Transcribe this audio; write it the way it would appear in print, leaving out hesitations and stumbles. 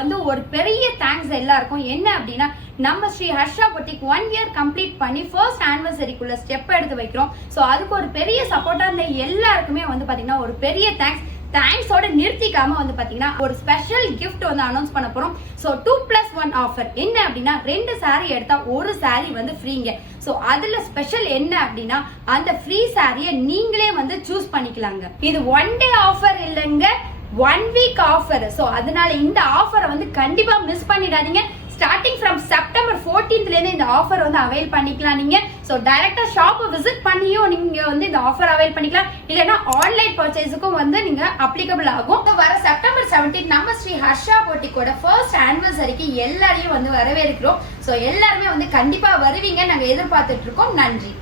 வந்து ஒரு பெரிய தேங்க்ஸ் எல்லாருக்கும். என்ன அப்படின்னா நம்ம Sri Harsha boutique 1 year complete பண்ணி ஃபர்ஸ்ட் ஆனிவர்சரிக்குள்ள ஸ்டெப் எடுத்து வைக்கிறோம். ஸோ அதுக்கு ஒரு பெரிய சப்போர்ட்டா இருந்த எல்லாருக்குமே வந்து பாத்தீங்கன்னா ஒரு பெரிய தேங்க்ஸோட நிறுத்திக்காம வந்து பாத்தீங்கன்னா ஒரு ஸ்பெஷல் கிஃப்ட் வந்து அனௌன்ஸ் பண்ண போறோம். ஸோ 2+1 ஆஃபர் என்ன அப்படின்னா 2 saree எடுத்தா ஒரு saree வந்து ஃப்ரீங்க. ஸோ அதுல ஸ்பெஷல் என்ன அப்படின்னா அந்த ஃப்ரீ சாரியை நீங்களே வந்து சூஸ் பண்ணிக்கலாங்க. இது 1 day ஆஃபர் இல்லைங்க, 1 week ஆஃபர். ஸோ அதனால இந்த ஆஃபரை வந்து கண்டிப்பா மிஸ் பண்ணிடாதீங்க. ஸ்டார்டிங் ஃப்ரம் செப்டம்பர் 14th இருந்து இந்த ஆஃபர் வந்து அவைல் பண்ணிக்கலாம். நீங்க ஸோ டைரக்டா ஷாப் விசிட் பண்ணியும் நீங்க வந்து இந்த ஆஃபர் அவைல் பண்ணிக்கலாம். இல்லைன்னா ஆன்லைன் பர்ச்சேஸுக்கும் வந்து நீங்க அப்ளிகபிள் ஆகும். வர செப்டம்பர் 17 நம்ம ஸ்ரீ ஹர்ஷா பொட்டிக்கோட ஃபர்ஸ்ட் ஆனிவர்சரிக்கு எல்லாரையும் வந்து வரவேற்கிறோம். ஸோ எல்லாருமே வந்து கண்டிப்பா வருவீங்க, நாங்க எதிர்பார்த்துட்டு இருக்கோம். நன்றி.